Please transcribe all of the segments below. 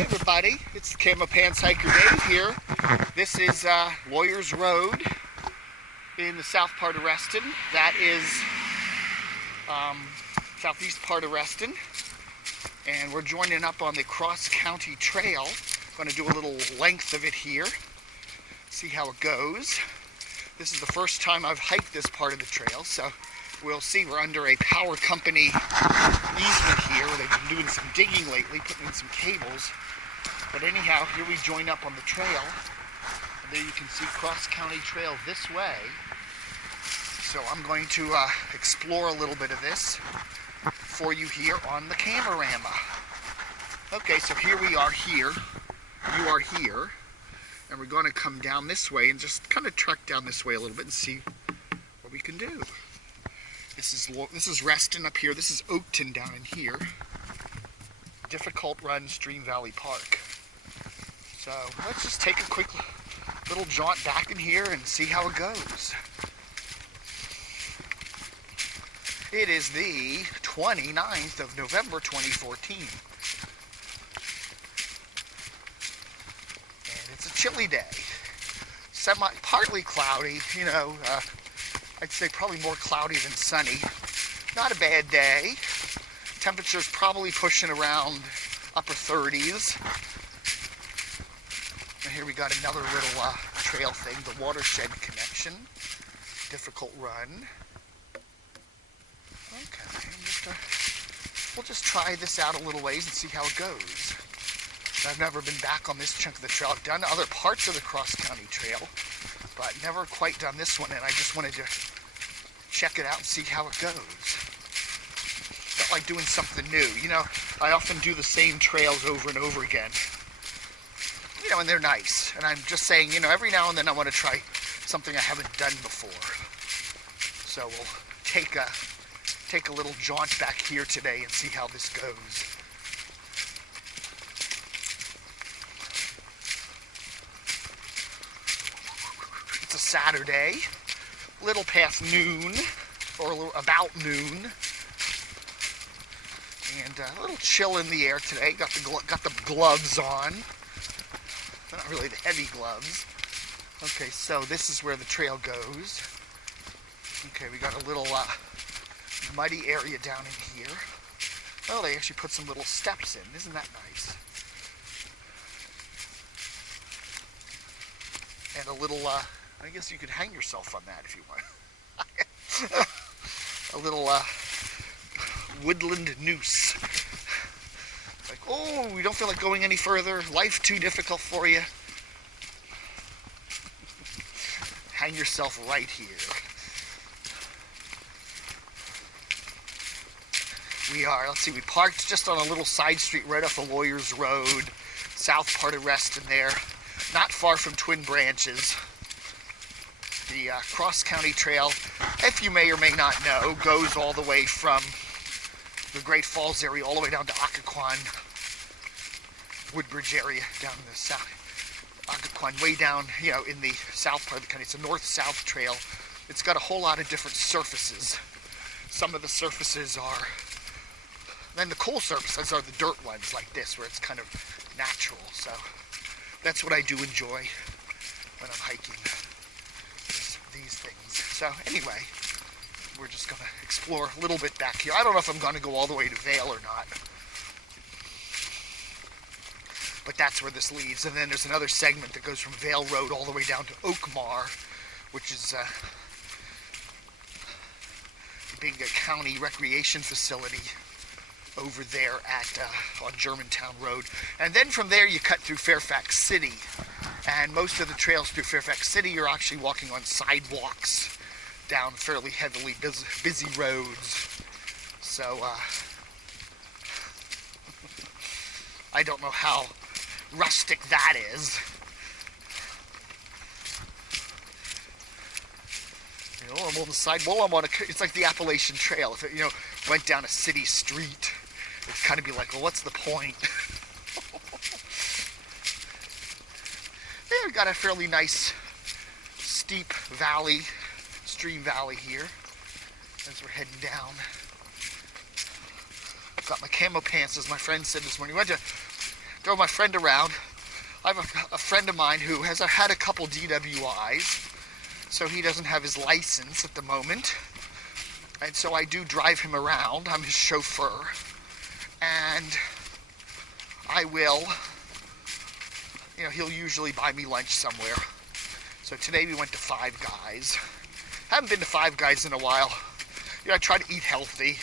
Hey everybody, it's Camo Pants Hiker Dave here. This is Lawyers Road in the south part of Reston. That is southeast part of Reston. And we're joining up on the cross-county trail. Going to do a little length of it here. See how it goes. This is the first time I've hiked this part of the trail, so we'll see. We're under a power company easement here where they've been doing some digging lately, putting in some cables. But anyhow, here we join up on the trail. And there you can see cross-county trail this way. So I'm going to explore a little bit of this for you here on the Camorama. Okay, so here we are here. You are here. And we're going to come down this way and just kind of trek down this way a little bit and see what we can do. This is Reston up here. This is Oakton down in here. Difficult Run, Stream Valley Park. So let's just take a quick little jaunt back in here and see how it goes. It is the 29th of November 2014. And it's a chilly day. Partly cloudy, you know, I'd say probably more cloudy than sunny. Not a bad day. Temperature's probably pushing around upper 30s. And here we got another little trail thing, the watershed connection. Difficult run. Okay, we'll just try this out a little ways and see how it goes. I've never been back on this chunk of the trail. I've done other parts of the cross-county trail, but never quite done this one, and I just wanted to check it out and see how it goes. Felt like doing something new. You know, I often do the same trails over and over again. You know, and they're nice. And I'm just saying, you know, every now and then I want to try something I haven't done before. So we'll take a little jaunt back here today and see how this goes. It's a Saturday, little past noon, or about noon, and a little chill in the air today. Got the gloves on, not really the heavy gloves. Okay, so this is where the trail goes. Okay, we got a little muddy area down in here. Oh, they actually put some little steps in. Isn't that nice? And a little, I guess you could hang yourself on that if you want. A little woodland noose. Like, oh, we don't feel like going any further. Life too difficult for you. Hang yourself right here. We are, let's see, we parked just on a little side street right off the Lawyers Road, south part of Reston there, not far from Twin Branches. The cross-county trail, if you may or may not know, goes all the way from the Great Falls area all the way down to Occoquan, Woodbridge area down in the south. Occoquan, way down, you know, in the south part of the county. It's a north-south trail. It's got a whole lot of different surfaces. Some of the surfaces are, then the cool surfaces are the dirt ones like this, where it's kind of natural. So that's what I do enjoy when I'm hiking. These things. So anyway, we're just going to explore a little bit back here. I don't know if I'm going to go all the way to Vale or not, but that's where this leads. And then there's another segment that goes from Vale Road all the way down to Oakmar, which is a big county recreation facility over there on Germantown Road. And then from there you cut through Fairfax City. And most of the trails through Fairfax City, you're actually walking on sidewalks down fairly heavily busy roads. So, I don't know how rustic that is. You know, I'm on the side. Well, it's like the Appalachian Trail. If it, you know, went down a city street, it'd kind of be like, well, what's the point? We've got a fairly nice steep valley, stream valley here as we're heading down. Got my camo pants, as my friend said this morning. We went to drove my friend around. I have a friend of mine who has had a couple DWIs, so he doesn't have his license at the moment. And so I do drive him around. I'm his chauffeur. And I will, he'll usually buy me lunch somewhere. So today we went to Five Guys. Haven't been to Five Guys in a while. I try to eat healthy.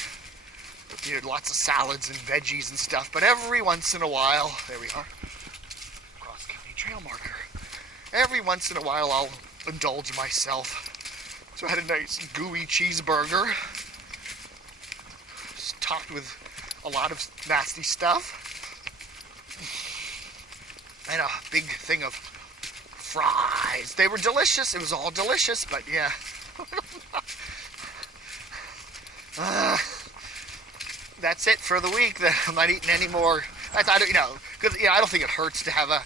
Lots of salads and veggies and stuff. But every once in a while, there we are, cross-county trail marker. Every once in a while I'll indulge myself. So I had a nice gooey cheeseburger, topped with a lot of nasty stuff, and a big thing of fries. They were delicious. It was all delicious, but yeah. That's it for the week. I'm not eating any more. I don't think it hurts to have a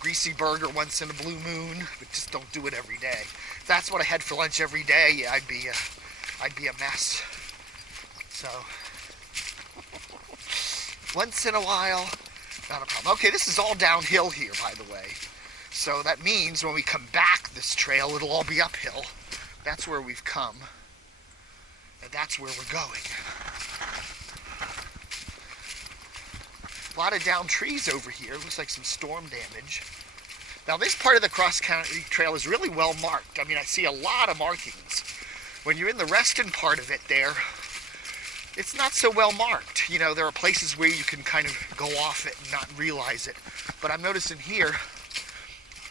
greasy burger once in a blue moon, but just don't do it every day. If that's what I had for lunch every day, yeah, I'd be a mess. So once in a while, not a problem. Okay, this is all downhill here, by the way. So that means when we come back this trail, it'll all be uphill. That's where we've come, and that's where we're going. A lot of down trees over here. Looks like some storm damage. Now this part of the cross-country trail is really well marked. I mean, I see a lot of markings. When you're in the Reston part of it there, it's not so well marked. There are places where you can kind of go off it and not realize it. But I'm noticing here,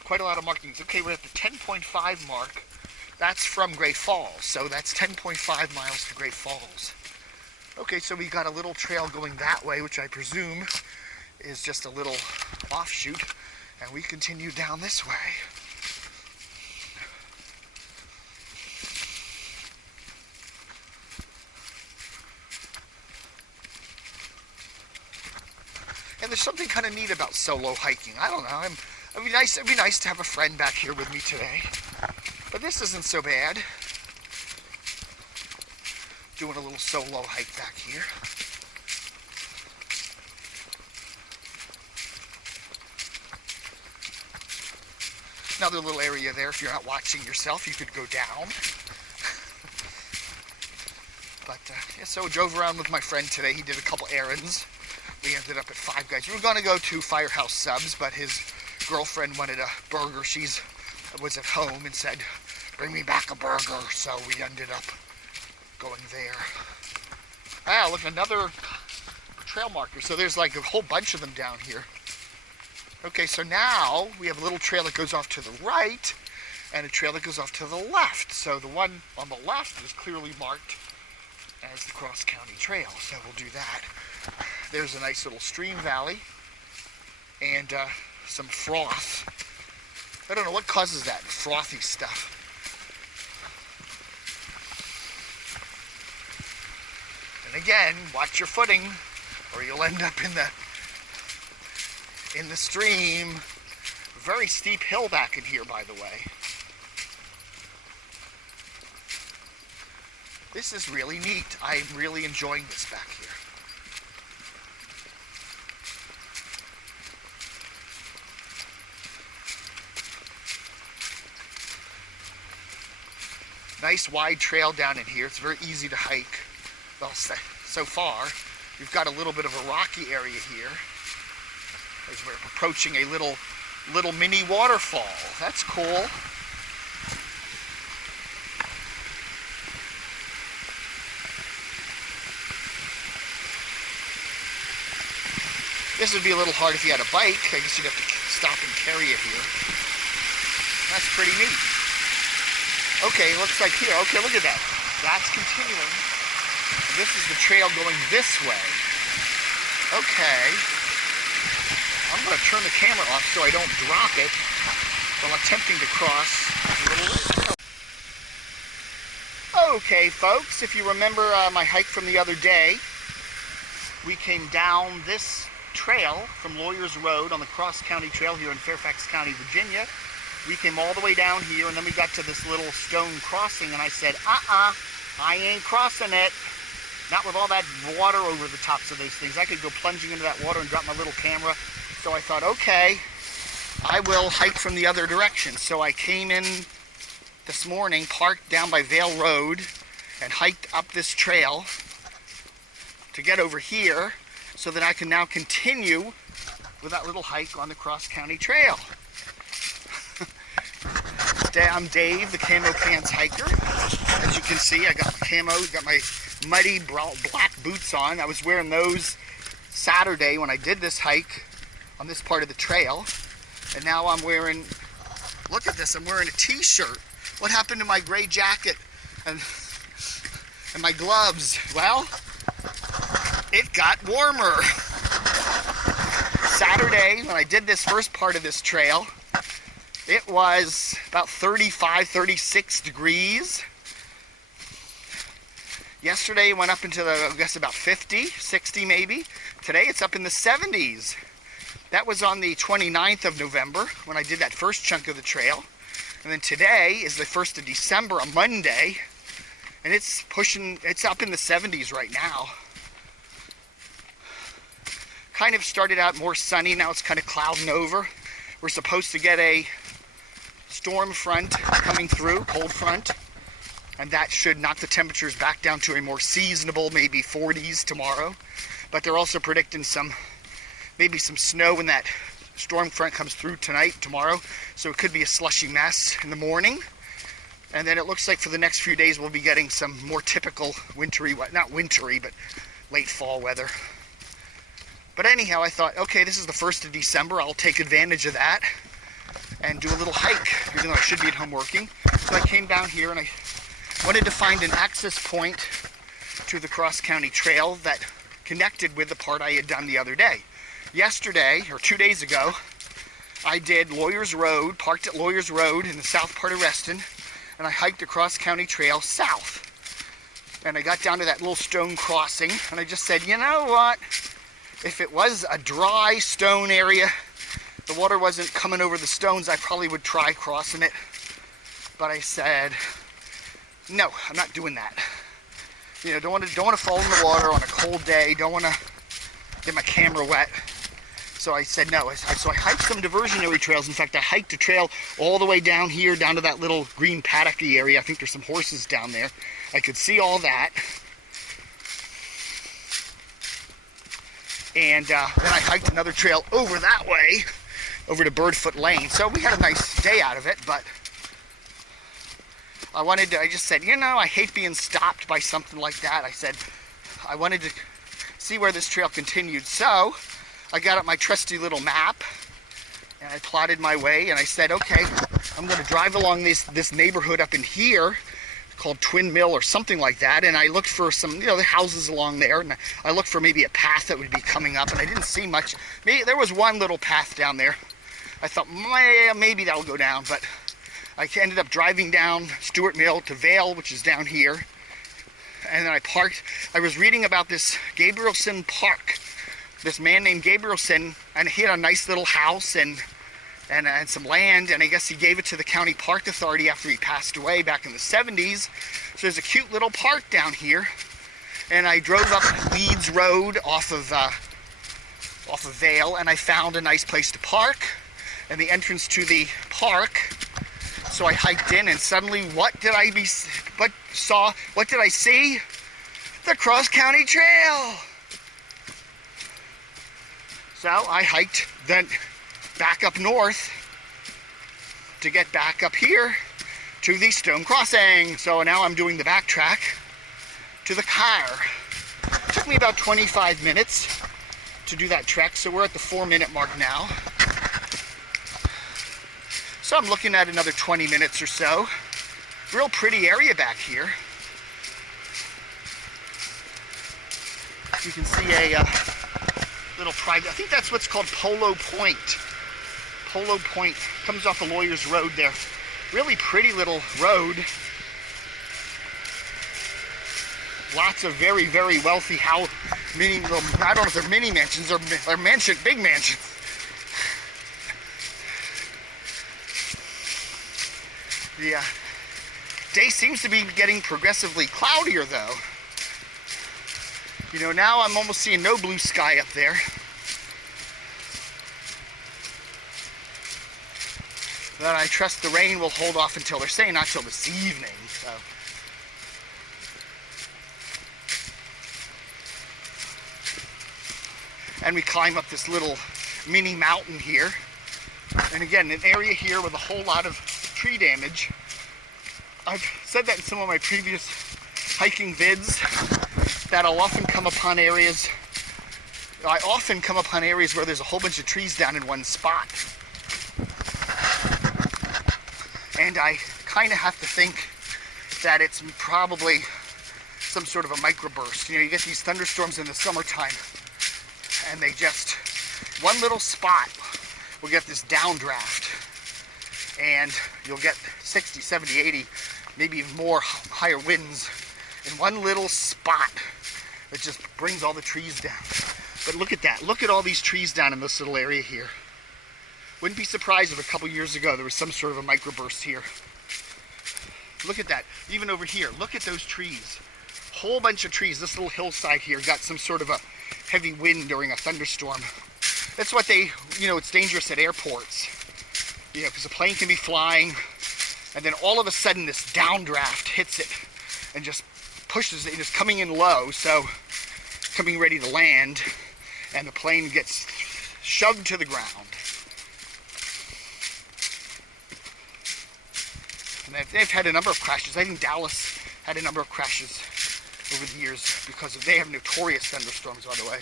quite a lot of markings. Okay, we're at the 10.5 mark. That's from Great Falls. So that's 10.5 miles to Great Falls. Okay, so we got a little trail going that way, which I presume is just a little offshoot, and we continue down this way. And there's something kind of neat about solo hiking. I don't know. It'd be nice to have a friend back here with me today. But this isn't so bad. Doing a little solo hike back here. Another little area there. If you're not watching yourself, you could go down. But yeah, so I drove around with my friend today. He did a couple errands. We ended up at Five Guys. We were going to go to Firehouse Subs, but his girlfriend wanted a burger. She was at home and said, "Bring me back a burger." So we ended up going there. Ah, look, another trail marker. So there's like a whole bunch of them down here. Okay, so now we have a little trail that goes off to the right and a trail that goes off to the left. So the one on the left is clearly marked as the cross-county trail. So we'll do that. There's a nice little stream valley and some froth. I don't know what causes that frothy stuff. And again, watch your footing or you'll end up in the stream. Very steep hill back in here, by the way. This is really neat. I'm really enjoying this back here. Nice wide trail down in here. It's very easy to hike. Well, so far, we've got a little bit of a rocky area here as we're approaching a little mini waterfall. That's cool. This would be a little hard if you had a bike. I guess you'd have to stop and carry it here. That's pretty neat. Okay, looks like here. Okay, look at that. That's continuing. This is the trail going this way. Okay. I'm going to turn the camera off so I don't drop it while attempting to cross the little river. Okay, folks, if you remember my hike from the other day, we came down this trail from Lawyers Road on the cross-county trail here in Fairfax County, Virginia. We came all the way down here, and then we got to this little stone crossing, and I said, I ain't crossing it. Not with all that water over the tops of those things. I could go plunging into that water and drop my little camera. So I thought, okay, I will hike from the other direction. So I came in this morning, parked down by Vale Road, and hiked up this trail to get over here so that I can now continue with that little hike on the cross-county trail. Today I'm Dave, the Camo Pants Hiker. As you can see, I got camo, got my muddy black boots on. I was wearing those Saturday when I did this hike on this part of the trail. And now I'm wearing, look at this, I'm wearing a t-shirt. What happened to my gray jacket and my gloves? Well, it got warmer. Saturday, when I did this first part of this trail, it was about 35, 36 degrees. Yesterday it went up into the, I guess about 50, 60 maybe. Today it's up in the 70s. That was on the 29th of November when I did that first chunk of the trail. And then today is the 1st of December, a Monday, and it's pushing, it's up in the 70s right now. Kind of started out more sunny, now it's kind of clouding over. We're supposed to get a storm front coming through, cold front, and that should knock the temperatures back down to a more seasonable, maybe 40s tomorrow. But they're also predicting maybe some snow when that storm front comes through tonight, tomorrow. So it could be a slushy mess in the morning. And then it looks like for the next few days we'll be getting some more typical wintry, not wintry, but late fall weather. But anyhow, I thought, okay, this is the 1st of December. I'll take advantage of that and do a little hike, even though I should be at home working. So I came down here and I wanted to find an access point to the cross-county trail that connected with the part I had done the other day. Yesterday, or 2 days ago, I did Lawyers Road, parked at Lawyers Road in the south part of Reston, and I hiked the cross-county trail south. And I got down to that little stone crossing, and I just said, you know what? If it was a dry stone area, the water wasn't coming over the stones, I probably would try crossing it. But I said, no, I'm not doing that. You know, don't want to fall in the water on a cold day. Don't want to get my camera wet. So I said no. So I hiked some diversionary trails. In fact, I hiked a trail all the way down here, down to that little green paddocky area. I think there's some horses down there. I could see all that. And then I hiked another trail over that way, over to Birdfoot Lane. So we had a nice day out of it, but I just said, you know, I hate being stopped by something like that. I said, I wanted to see where this trail continued. So I got out my trusty little map and I plotted my way and I said, okay, I'm going to drive along this neighborhood up in here called Twin Mill or something like that, and I looked for some, you know, the houses along there, and I looked for maybe a path that would be coming up, and I didn't see much. Maybe there was one little path down there. I thought, maybe that'll go down, but I ended up driving down Stewart Mill to Vale, which is down here, and then I parked. I was reading about this Gabrielson Park, this man named Gabrielson, and he had a nice little house and some land, and I guess he gave it to the county park authority after he passed away back in the 70s. So there's a cute little park down here, and I drove up Leeds Road off of Vale, and I found a nice place to park and the entrance to the park. So I hiked in, and suddenly what did I see? The cross-county trail. So I hiked then back up north to get back up here to the stone crossing. So now I'm doing the backtrack to the car. It took me about 25 minutes to do that trek, so we're at the 4-minute mark now. So I'm looking at another 20 minutes or so. Real pretty area back here. You can see a little private, I think that's what's called Polo Point. Polo Point comes off the Lawyers Road there. Really pretty little road. Lots of very, very wealthy I don't know if they're mini mansions or big mansions. The day seems to be getting progressively cloudier though. You know, now I'm almost seeing no blue sky up there. But I trust the rain will hold off until, they're saying not till this evening, so. And we climb up this little mini mountain here. And again, an area here with a whole lot of tree damage. I've said that in some of my previous hiking vids, that I'll often come upon areas, where there's a whole bunch of trees down in one spot. And I kind of have to think that it's probably some sort of a microburst. You know, you get these thunderstorms in the summertime, and they just, one little spot will get this downdraft, and you'll get 60, 70, 80, maybe even more higher winds in one little spot that just brings all the trees down. But look at that. Look at all these trees down in this little area here. Wouldn't be surprised if a couple years ago there was some sort of a microburst here. Look at that. Even over here, look at those trees. Whole bunch of trees. This little hillside here got some sort of a heavy wind during a thunderstorm. That's what they, you know, it's dangerous at airports. You know, because a plane can be flying, and then all of a sudden this downdraft hits it and just pushes it. It's coming in low, so coming ready to land, and the plane gets shoved to the ground. And they've had a number of crashes. I think Dallas had a number of crashes over the years because they have notorious thunderstorms, by the way.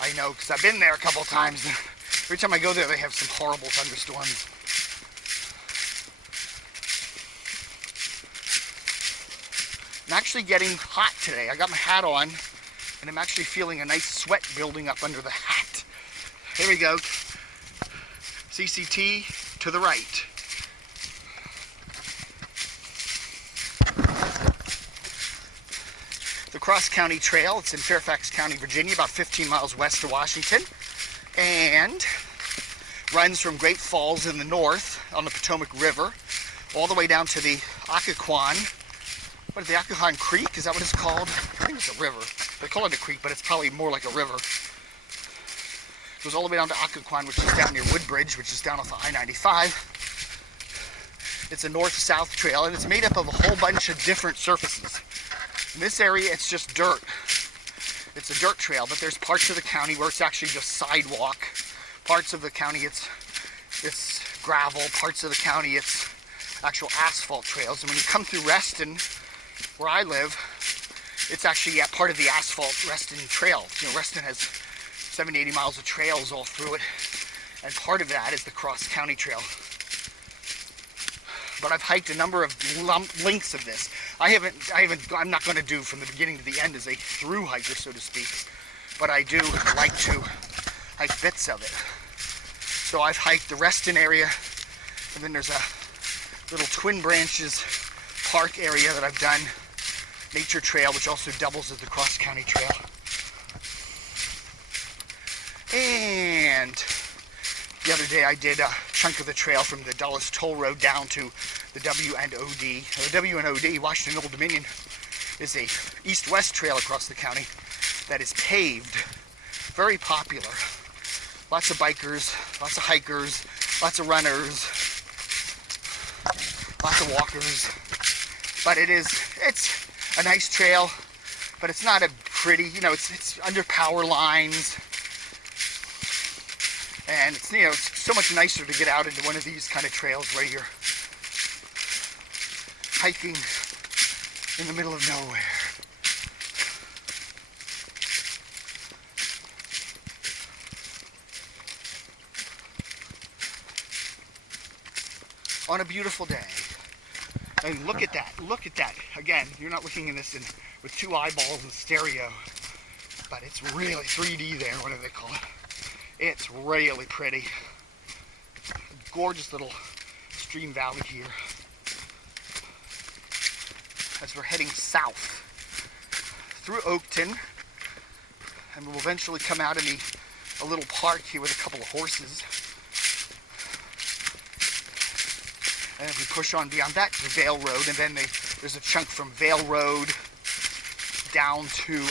I know, because I've been there a couple of times. Every time I go there, they have some horrible thunderstorms. I'm actually getting hot today. I got my hat on, and I'm actually feeling a nice sweat building up under the hat. Here we go. CCT to the right. The Cross County Trail. It's in Fairfax County, Virginia, about 15 miles west of Washington, and runs from Great Falls in the north on the Potomac River all the way down to the Occoquan. What is the Occoquan Creek? Is that what it's called? I think it's a river. They call it a creek, but it's probably more like a river. It goes all the way down to Occoquan, which is down near Woodbridge, which is down off of I-95. It's a north-south trail, and it's made up of a whole bunch of different surfaces. In this area, it's just dirt. It's a dirt trail, but there's parts of the county where it's actually just sidewalk. Parts of the county, it's gravel. Parts of the county, it's actual asphalt trails. And when you come through Reston, where I live, it's actually part of the asphalt Reston Trail. You know, Reston has 70, 80 miles of trails all through it, and part of that is the Cross County Trail. But I've hiked a number of lengths of this. I'm not going to do from the beginning to the end as a through hiker, so to speak, but I do like to hike bits of it. So I've hiked the Reston area, and then there's a little Twin Branches Park area that I've done, nature trail, which also doubles as the Cross County Trail. And the other day I did a chunk of the trail from the Dulles Toll Road down to the W&OD. The W&OD, Washington Old Dominion, is a east-west trail across the county that is paved. Very popular. Lots of bikers, lots of hikers, lots of runners, lots of walkers. But it's a nice trail, but it's not a pretty, you know, it's under power lines. And it's, you know, it's so much nicer to get out into one of these kind of trails where you're hiking in the middle of nowhere. On a beautiful day. I mean, look at that. Look at that. Again, you're not looking at this with two eyeballs in stereo, but it's really 3D there. What do they call it? It's really pretty. Gorgeous little stream valley here. As we're heading south through Oakton, and we'll eventually come out in a little park here with a couple of horses. And if we push on beyond that to Vale Road, and then there's a chunk from Vale Road down to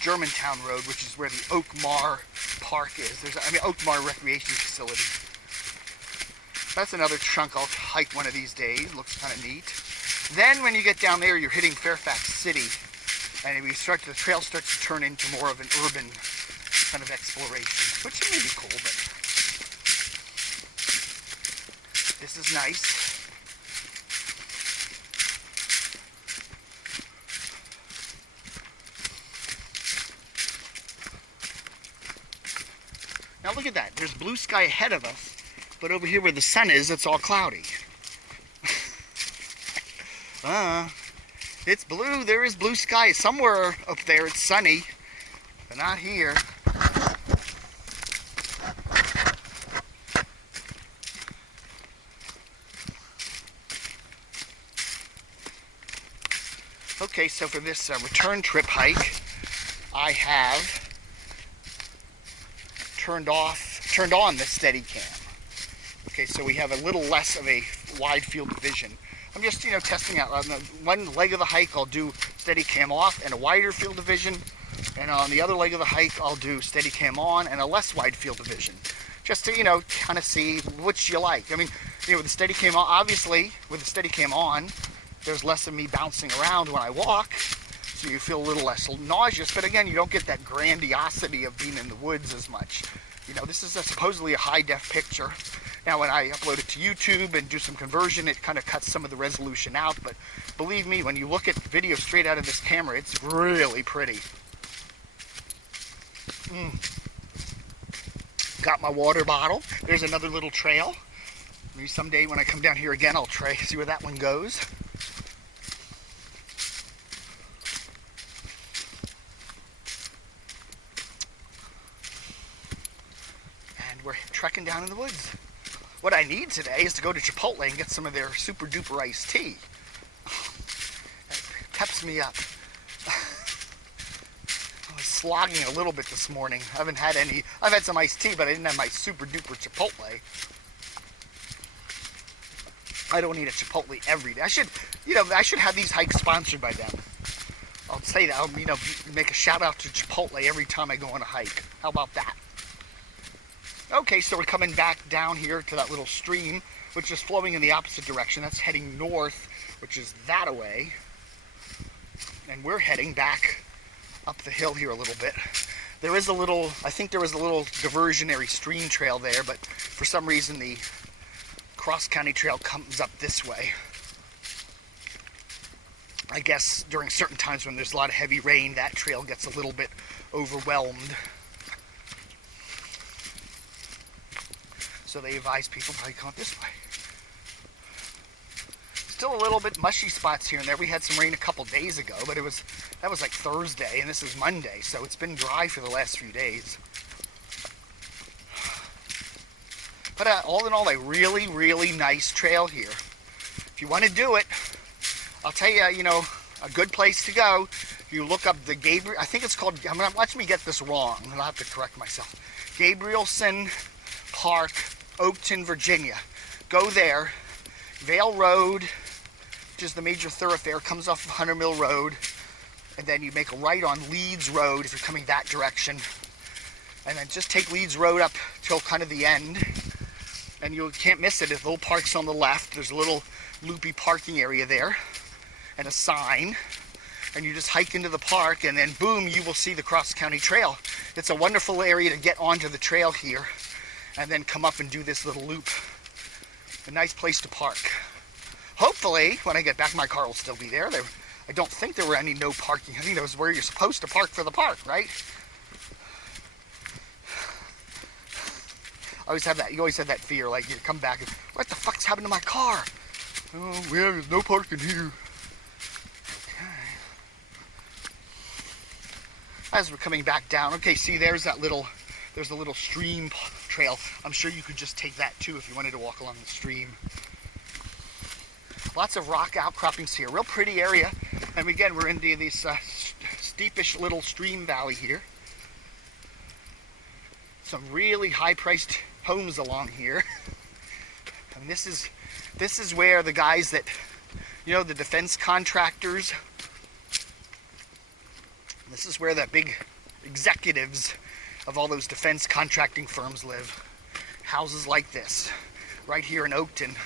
Germantown Road, which is where the Oakmar Park is. Oakmar Recreation Facility. That's another chunk I'll hike one of these days. Looks kind of neat. Then when you get down there, you're hitting Fairfax City, and the trail starts to turn into more of an urban kind of exploration, which may be cool, but this is nice. Now look at that. There's blue sky ahead of us, but over here where the sun is, it's all cloudy. It's blue. There is blue sky. Somewhere up there it's sunny, but not here. Okay, so for this return trip hike, I have turned on the Steadicam. Okay, so we have a little less of a wide field of vision. I'm just, testing out. On the one leg of the hike, I'll do Steadicam off and a wider field of vision, and on the other leg of the hike, I'll do Steadicam on and a less wide field of vision, just to, kind of see which you like. With the Steadicam on, obviously, with the Steadicam on, there's less of me bouncing around when I walk, so you feel a little less nauseous, but again, you don't get that grandiosity of being in the woods as much. This is supposedly a high-def picture. Now, when I upload it to YouTube and do some conversion, it kind of cuts some of the resolution out, but believe me, when you look at video straight out of this camera, it's really pretty. Got my water bottle. There's another little trail. Maybe someday when I come down here again, I'll try see where that one goes. We're trekking down in the woods. What I need today is to go to Chipotle and get some of their super duper iced tea. That peps me up. I was slogging a little bit this morning. I haven't had any. I've had some iced tea, but I didn't have my super duper Chipotle. I don't eat at Chipotle every day. I should have these hikes sponsored by them. I'll say that. I'll, make a shout out to Chipotle every time I go on a hike. How about that? Okay, so we're coming back down here to that little stream, which is flowing in the opposite direction. That's heading north, which is that way. And we're heading back up the hill here a little bit. There is I think there was a little diversionary stream trail there, but for some reason the cross-county trail comes up this way. I guess during certain times when there's a lot of heavy rain, that trail gets a little bit overwhelmed. So they advise people probably come this way. Still a little bit mushy spots here and there. We had some rain a couple days ago, but that was like Thursday, and this is Monday, so it's been dry for the last few days. But all in all, a really, really nice trail here. If you want to do it, I'll tell you, a good place to go. You look up the Gabriel, I think it's called, watch me get this wrong, I'll have to correct myself. Gabrielson Park, Oakton, Virginia. Go there. Vale Road, which is the major thoroughfare, comes off of Hunter Mill Road, and then you make a right on Leeds Road if you're coming that direction, and then just take Leeds Road up till kind of the end, and you can't miss it. The little park's on the left. There's a little loopy parking area there and a sign, and you just hike into the park, and then boom, you will see the cross-county trail. It's a wonderful area to get onto the trail here and then come up and do this little loop. A nice place to park. Hopefully, when I get back, my car will still be there. I don't think there were any no parking. I think that was where you're supposed to park for the park, right? I always have that. You always have that fear, like you come back and, what the fuck's happened to my car? Oh, yeah, there's no parking here. Okay. As we're coming back down, okay, see, there's a little stream trail. I'm sure you could just take that too if you wanted to walk along the stream. Lots of rock outcroppings here. Real pretty area. And again, we're into this steepish little stream valley here. Some really high-priced homes along here. And this is where the guys that, the defense contractors, This is where the big executives of all those defense contracting firms live. Houses like this, right here in Oakton.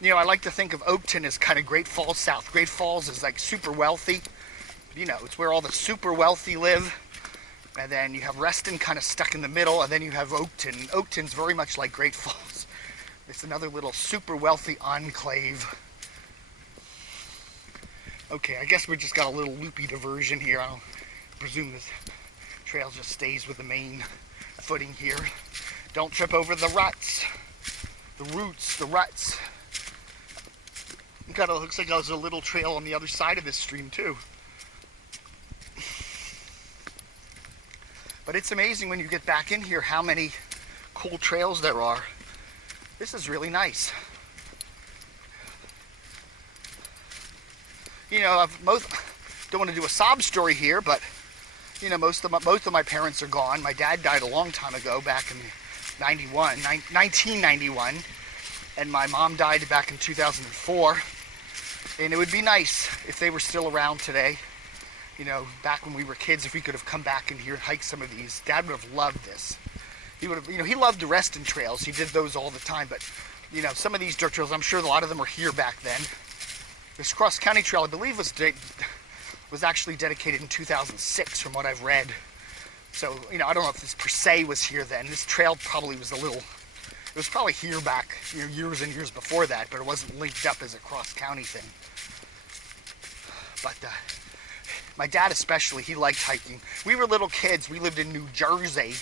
You know, I like to think of Oakton as kind of Great Falls South. Great Falls is like super wealthy. You know, it's where all the super wealthy live. And then you have Reston kind of stuck in the middle, and then you have Oakton. Oakton's very much like Great Falls. It's another little super wealthy enclave. Okay, I guess we just got a little loopy diversion here. I don't presume this trail just stays with the main footing here. Don't trip over the ruts. The roots, the ruts. Kind of looks like there's a little trail on the other side of this stream too. But it's amazing when you get back in here how many cool trails there are. This is really nice. You know, don't want to do a sob story here, but you know, most of my parents are gone. My dad died a long time ago, back in 1991, and my mom died back in 2004. And it would be nice if they were still around today. You know, back when we were kids, if we could have come back in here and hiked some of these. Dad would have loved this. He would have, you know, he loved the Reston trails. He did those all the time. But, you know, some of these dirt trails, I'm sure a lot of them were here back then. This cross county trail, I believe, was actually dedicated in 2006, from what I've read. So, you know, I don't know if this per se was here then. This trail probably was it was probably here back, you know, years and years before that, but it wasn't linked up as a cross-county thing. But my dad especially, he liked hiking. We were little kids. We lived in New Jersey,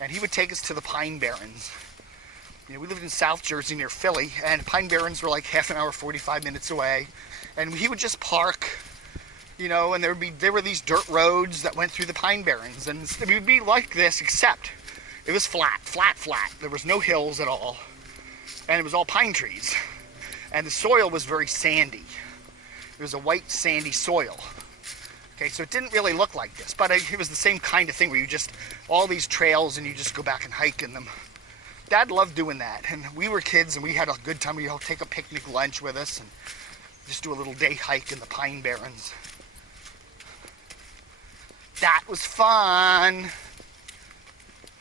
and he would take us to the Pine Barrens. You know, we lived in South Jersey near Philly, and Pine Barrens were like half an hour, 45 minutes away. And he would just park, you know, and there were these dirt roads that went through the Pine Barrens, and it would be like this, except it was flat. There was no hills at all, and it was all pine trees, and the soil was very sandy. It was a white sandy soil. Okay, so it didn't really look like this, but it was the same kind of thing where you just, all these trails and you just go back and hike in them. Dad loved doing that, and we were kids and we had a good time. We'd all take a picnic lunch with us and just do a little day hike in the Pine Barrens. That was fun.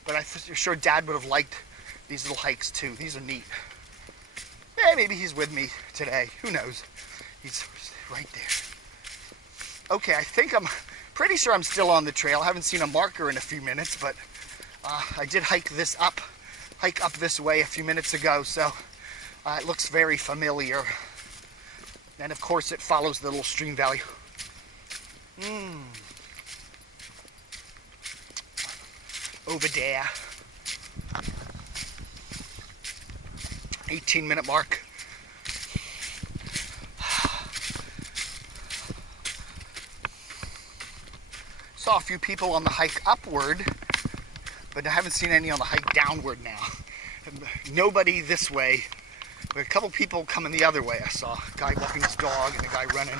But I'm sure Dad would have liked these little hikes too. These are neat. Yeah, maybe he's with me today. Who knows? He's right there. Okay, I think I'm pretty sure I'm still on the trail. I haven't seen a marker in a few minutes, but I did hike up this way a few minutes ago, so it looks very familiar. And of course it follows the little stream valley. Over there. 18-minute mark. Saw a few people on the hike upward, but I haven't seen any on the hike downward now. Nobody this way. But a couple people coming the other way. I saw a guy walking his dog and a guy running.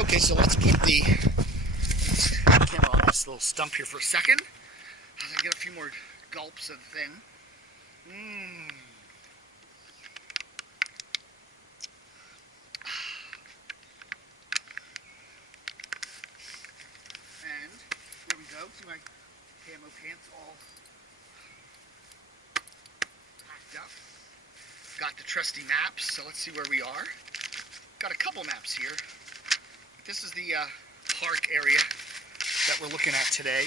Okay, so let's put the camera on this little stump here for a second. I'm gonna get a few more gulps of the thing. And here we go. See my camo pants all packed up. Got the trusty maps, so let's see where we are. Got a couple maps here. This is the park area that we're looking at today.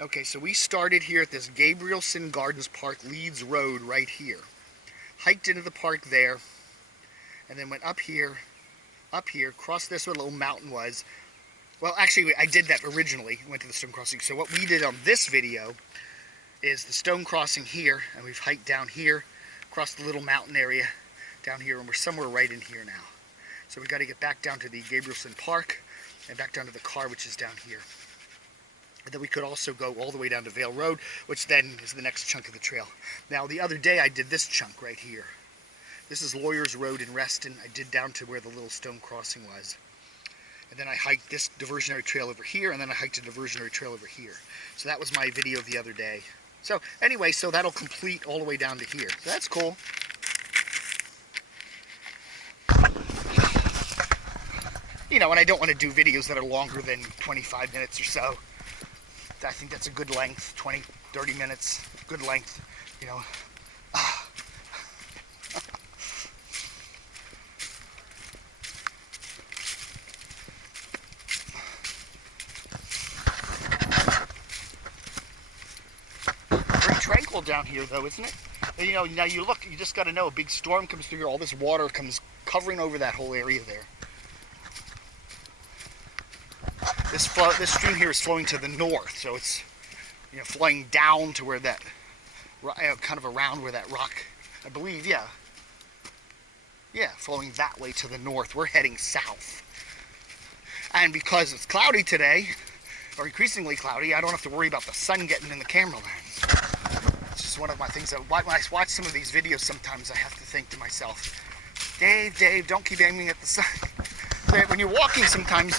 Okay, so we started here at this Gabrielson Gardens Park Leeds Road right here. Hiked into the park there, and then went up here, crossed this where the little mountain was. Well, actually, I did that originally, went to the stone crossing. So what we did on this video is the stone crossing here, and we've hiked down here, across the little mountain area down here, and we're somewhere right in here now. So we got to get back down to the Gabrielson Park and back down to the car, which is down here. And then we could also go all the way down to Vale Road, which then is the next chunk of the trail. Now, the other day I did this chunk right here. This is Lawyers Road in Reston. I did down to where the little stone crossing was. And then I hiked this diversionary trail over here, and then I hiked a diversionary trail over here. So that was my video of the other day. So anyway, so that'll complete all the way down to here. So that's cool. You know, and I don't want to do videos that are longer than 25 minutes or so. I think that's a good length, 20, 30 minutes, good length, you know. Very tranquil down here, though, isn't it? And, you know, now you look, you just got to know, a big storm comes through here, all this water comes covering over that whole area there. This stream here is flowing to the north, so it's, you know, flowing down to where that, kind of around where that rock, I believe, yeah, flowing that way to the north. We're heading south. And because it's cloudy today, or increasingly cloudy, I don't have to worry about the sun getting in the camera lens. It's just one of my things that when I watch some of these videos, sometimes I have to think to myself, Dave, don't keep aiming at the sun. When you're walking, sometimes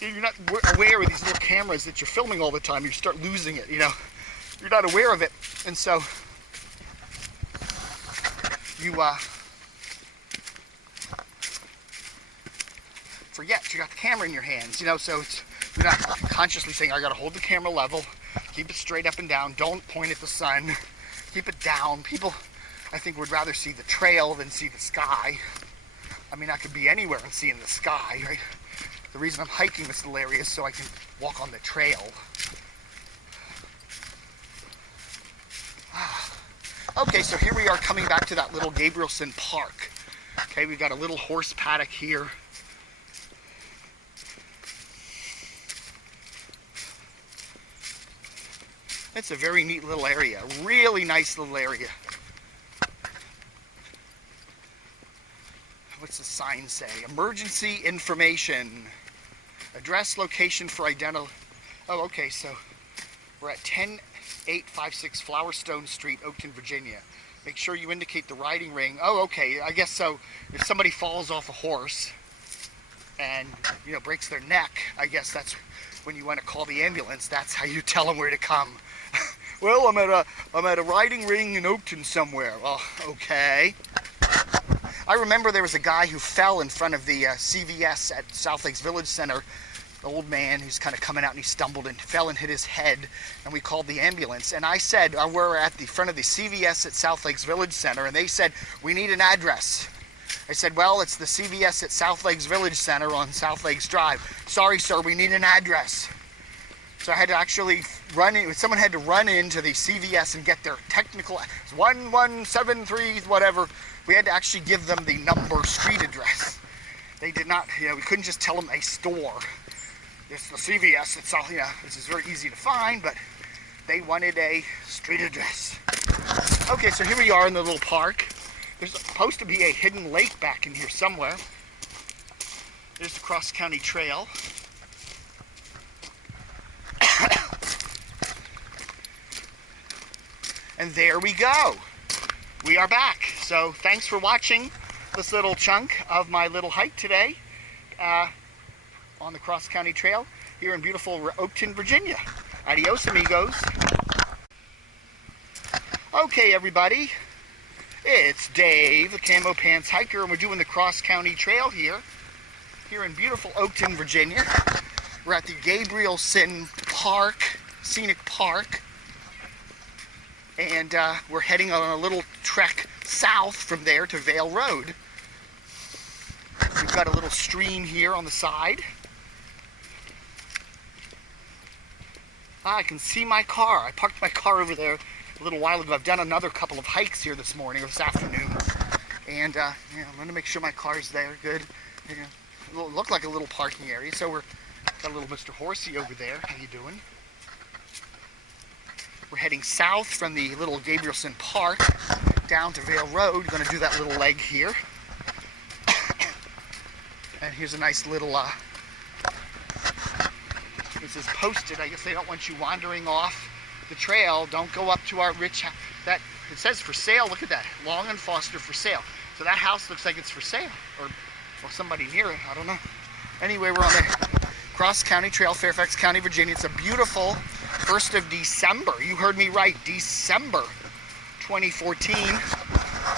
you're not aware of these little cameras that you're filming all the time. You start losing it, you know. You're not aware of it. And so you forget you got the camera in your hands, you know. So you're not consciously saying, I got to hold the camera level, keep it straight up and down, don't point at the sun, keep it down. People, I think, would rather see the trail than see the sky. I mean, I could be anywhere and seeing the sky, right? The reason I'm hiking this little area is so I can walk on the trail. Okay, so here we are coming back to that little Gabrielson Park. Okay, we've got a little horse paddock here. It's a very neat little area, really nice little area. What's the sign say? Emergency information. Address, location for identity. Oh, okay, so we're at 10856 Flowerstone Street, Oakton, Virginia. Make sure you indicate the riding ring. Oh, okay, I guess so. If somebody falls off a horse and, you know, breaks their neck, I guess that's when you want to call the ambulance. That's how you tell them where to come. Well, I'm at a riding ring in Oakton somewhere. Well, okay. I remember there was a guy who fell in front of the CVS at South Lakes Village Center. An old man who's kind of coming out, and he stumbled and fell and hit his head, and we called the ambulance. And I said, we're at the front of the CVS at South Lakes Village Center, and they said, we need an address. I said, well, it's the CVS at South Lakes Village Center on South Lakes Drive. Sorry, sir, we need an address. So I had to actually someone had to run into the CVS and get their technical, 1173, whatever. We had to actually give them the number, street address. They did not, you know, we couldn't just tell them a store. It's the CVS, it's all, you know, this is very easy to find, but they wanted a street address. Okay, so here we are in the little park. There's supposed to be a hidden lake back in here somewhere. There's the cross-county trail. And there we go. We are back. So thanks for watching this little chunk of my little hike today on the cross-county trail here in beautiful Oakton, Virginia. Adios, amigos. Okay, everybody. It's Dave, the Camo Pants Hiker, and we're doing the cross-county trail here in beautiful Oakton, Virginia. We're at the Gabrielson Park, Scenic Park, and we're heading on a little trek south from there to Vale Road. We've got a little stream here on the side. I can see my car. I parked my car over there a little while ago. I've done another couple of hikes here this morning or this afternoon, and yeah, I'm going to make sure my car's there. Good. Yeah. Look like a little parking area. So we're got a little Mr. Horsey over there. How you doing? We're heading south from the little Gabrielson Park down to Vale Road. Going to do that little leg here. And here's a nice little, this is posted. I guess they don't want you wandering off the trail. Don't go up to our rich, that, it says for sale. Look at that, Long and Foster for sale. So that house looks like it's for sale, or somebody near it, I don't know. Anyway, we're on the cross-county trail, Fairfax County, Virginia. It's a beautiful 1st of December. You heard me right, December 2014.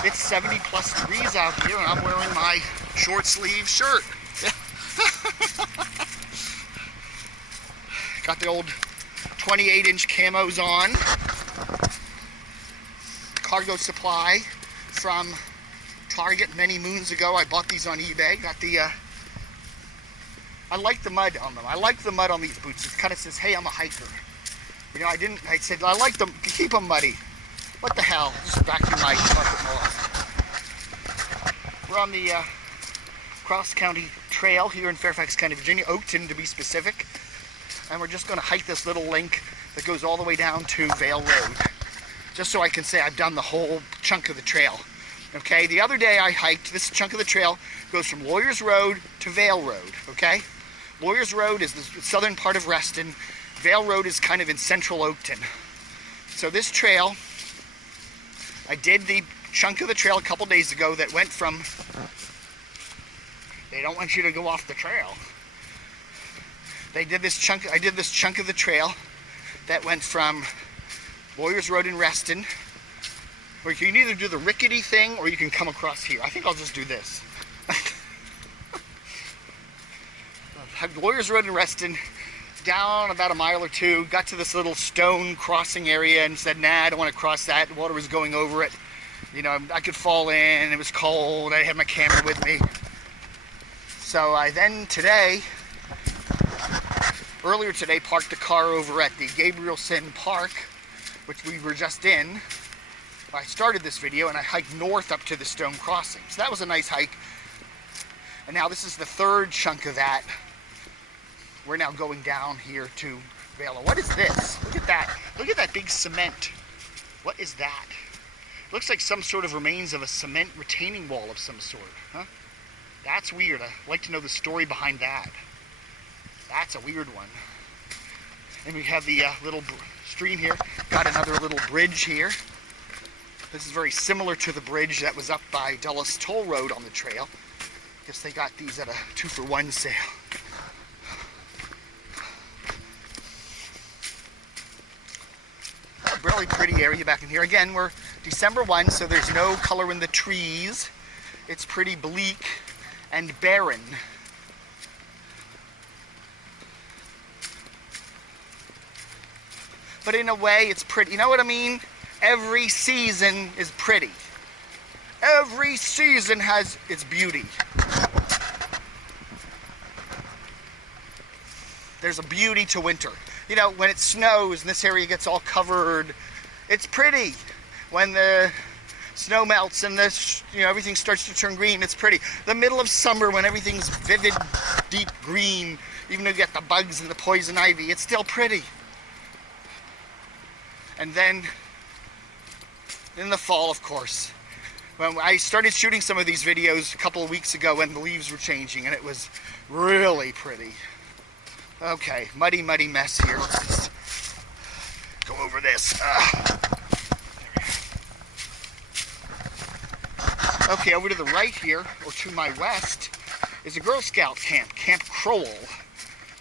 It's 70 plus degrees out here, and I'm wearing my short sleeve shirt. Got the old 28-inch camos on. Cargo supply from Target many moons ago. I bought these on eBay. Got the, I like the mud on them. I like the mud on these boots. It kind of says, hey, I'm a hiker. You know, I said, I like them, keep them muddy. What the hell? Just vacuum my bucket off. We're on the cross-county trail here in Fairfax County, Virginia, Oakton to be specific. And we're just going to hike this little link that goes all the way down to Vale Road. Just so I can say I've done the whole chunk of the trail. Okay, the other day I hiked, this chunk of the trail goes from Lawyers Road to Vale Road, okay? Lawyers Road is the southern part of Reston. Vale Road is kind of in central Oakton. So this trail, I did the chunk of the trail a couple days ago that went from, they don't want you to go off the trail. I did this chunk of the trail that went from Lawyers Road in Reston, where you can either do the rickety thing or you can come across here. I think I'll just do this. Lawyers Road in Reston, down about a mile or two, got to this little stone crossing area and said, nah, I don't want to cross that. The water was going over it. You know, I could fall in, it was cold, I had my camera with me. So I then earlier today, parked the car over at the Gabrielson Park, which we were just in. I started this video and I hiked north up to the stone crossing. So that was a nice hike. And now this is the third chunk of that. We're now going down here to Vale. What is this? Look at that. Look at that big cement. What is that? Looks like some sort of remains of a cement retaining wall of some sort. Huh? That's weird. I'd like to know the story behind that. That's a weird one. And we have the little stream here. Got another little bridge here. This is very similar to the bridge that was up by Dulles Toll Road on the trail. Guess they got these at a 2-for-1 sale. A really pretty area back in here. Again, we're December 1, so there's no color in the trees. It's pretty bleak and barren. But in a way, it's pretty. You know what I mean? Every season is pretty. Every season has its beauty. There's a beauty to winter. You know, when it snows and this area gets all covered, it's pretty. When the snow melts and everything starts to turn green, it's pretty. The middle of summer, when everything's vivid, deep green, even though you get the bugs and the poison ivy, it's still pretty. And then in the fall, of course, when I started shooting some of these videos a couple of weeks ago when the leaves were changing, and it was really pretty. Okay, muddy mess here. Let's just go over this. Okay, over to the right here, or to my west, is a Girl Scout camp, Camp Crowell.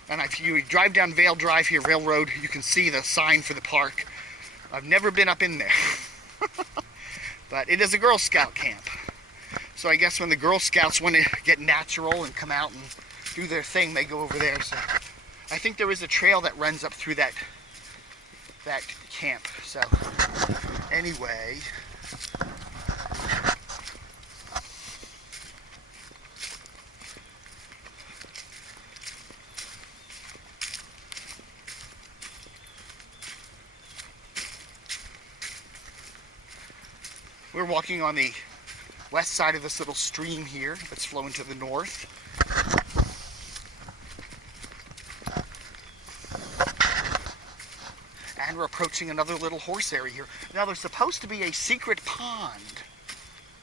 And if you drive down Vale Drive here, Vale Road, you can see the sign for the park. I've never been up in there. But it is a Girl Scout camp. So I guess when the Girl Scouts want to get natural and come out and do their thing, they go over there. So I think there is a trail that runs up through that camp. So anyway, we're walking on the west side of this little stream here that's flowing to the north. And we're approaching another little horse area here. Now there's supposed to be a secret pond.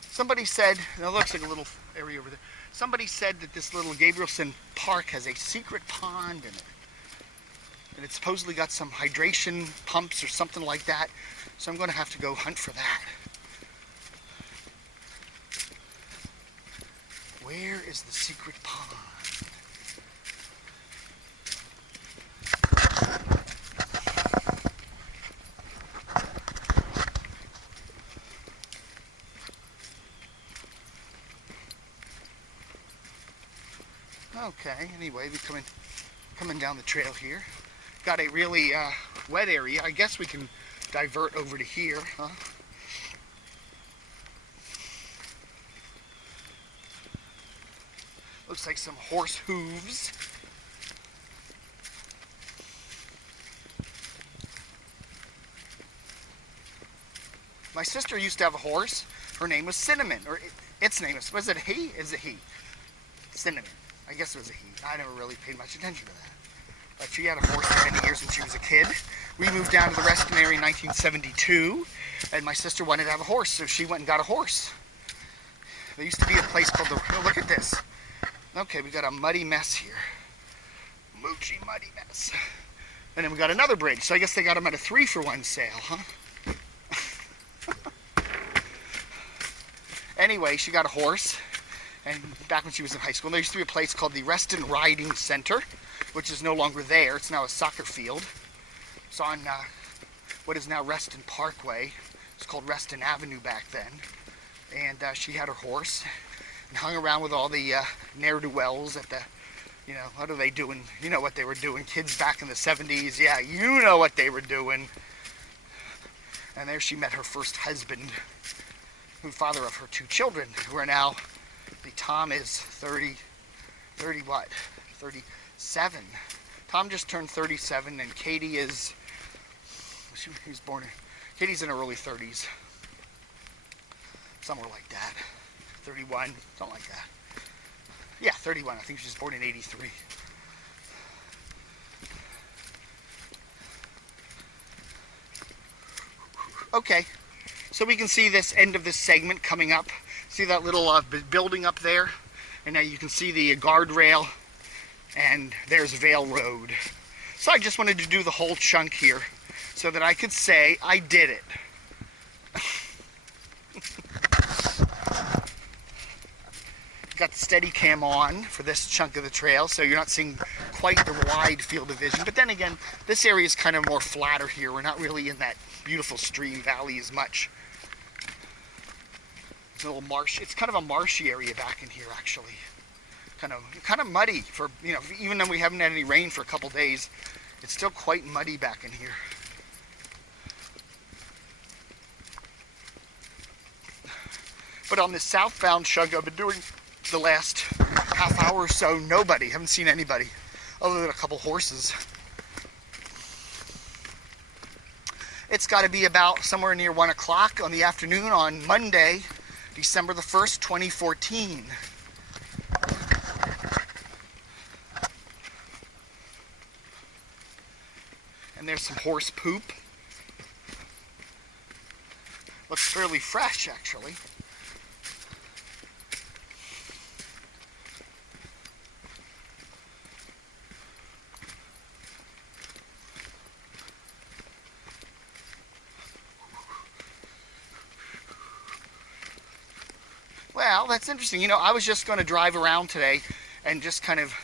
Somebody said, now it looks like a little area over there. Somebody said that this little Gabrielson Park has a secret pond in it. And it's supposedly got some hydration pumps or something like that. So I'm going to have to go hunt for that. Where is the secret pond? Okay, anyway, we're coming down the trail here. Got a really wet area. I guess we can divert over to here, huh? Looks like some horse hooves. My sister used to have a horse. Her name was Cinnamon, or its name was it he? Is it he? Cinnamon. I guess it was a he. I never really paid much attention to that. But she had a horse for many years when she was a kid. We moved down to the Reston area in 1972, and my sister wanted to have a horse, so she went and got a horse. There used to be a place called oh, look at this. Okay, we got a muddy mess here. Moochy muddy mess. And then we got another bridge, so I guess they got them at a 3-for-1 sale, huh? Anyway, she got a horse, and back when she was in high school, there used to be a place called the Reston Riding Center, which is no longer there. It's now a soccer field. It's on what is now Reston Parkway. It's called Reston Avenue back then. And she had her horse and hung around with all the ne'er-do-wells at the, you know, what are they doing? You know what they were doing. Kids back in the 70s, yeah, you know what they were doing. And there she met her first husband, the father of her 2 children, who are now, Tom is 37. Tom just turned 37, and Katie is, Katie's in her early 30s. Somewhere like that. 31, something like that. Yeah, 31. I think she was born in 83. Okay, so we can see this end of this segment coming up. See that little building up there? And now you can see the guardrail, and there's Vale Road. So I just wanted to do the whole chunk here so that I could say I did it. Got the steady cam on for this chunk of the trail, so you're not seeing quite the wide field of vision. But then again, this area is kind of more flatter here. We're not really in that beautiful stream valley as much. It's a little marsh. It's kind of a marshy area back in here, actually. Kind of muddy for, you know, even though we haven't had any rain for a couple days, it's still quite muddy back in here. But on this southbound chunk I've been doing the last half hour or so, haven't seen anybody other than a couple horses. It's got to be about somewhere near 1 o'clock on the afternoon on Monday, December the 1st, 2014. And there's some horse poop. Looks fairly fresh, actually. Well, that's interesting. You know, I was just going to drive around today and just kind of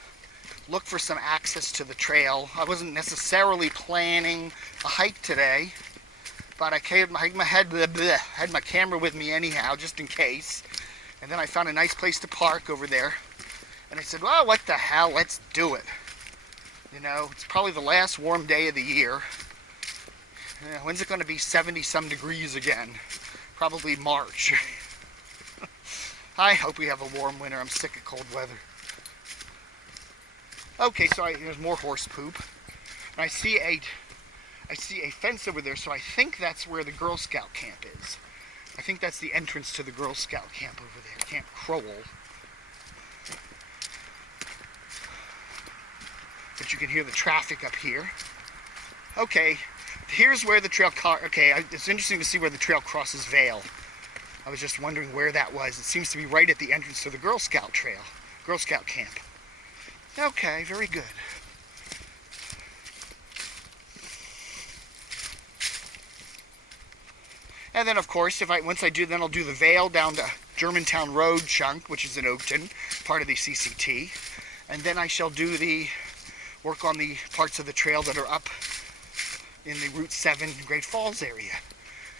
look for some access to the trail. I wasn't necessarily planning a hike today, but I had my camera with me anyhow, just in case. And then I found a nice place to park over there. And I said, well, what the hell, let's do it. You know, it's probably the last warm day of the year. You know, when's it going to be 70-some degrees again? Probably March. I hope we have a warm winter. I'm sick of cold weather. Okay, so there's more horse poop. And I see a fence over there, so I think that's where the Girl Scout camp is. I think that's the entrance to the Girl Scout camp over there, Camp Crowell. But you can hear the traffic up here. Okay, here's where the trail, it's interesting to see where the trail crosses Vale. I was just wondering where that was. It seems to be right at the entrance to the Girl Scout trail, Girl Scout camp. Okay, very good. And then, of course, once I do, then I'll do the Vale down to Germantown Road chunk, which is in Oakton, part of the CCT. And then I shall do work on the parts of the trail that are up in the Route 7 Great Falls area.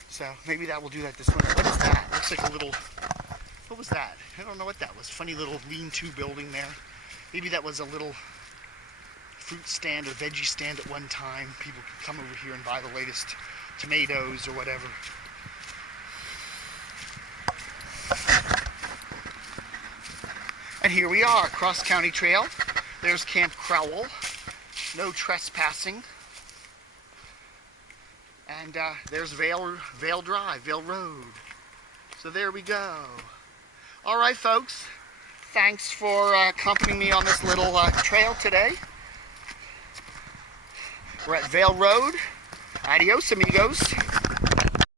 So maybe that will do that this winter. What is that? Looks like a little, what was that? I don't know what that was. Funny little lean-to building there. Maybe that was a little fruit stand or veggie stand at one time. People could come over here and buy the latest tomatoes or whatever. And here we are, Cross County Trail. There's Camp Crowell. No trespassing. And there's Vale Drive, Vale Road. So there we go. All right, folks. Thanks for accompanying me on this little trail today. We're at Vale Road. Adios, amigos.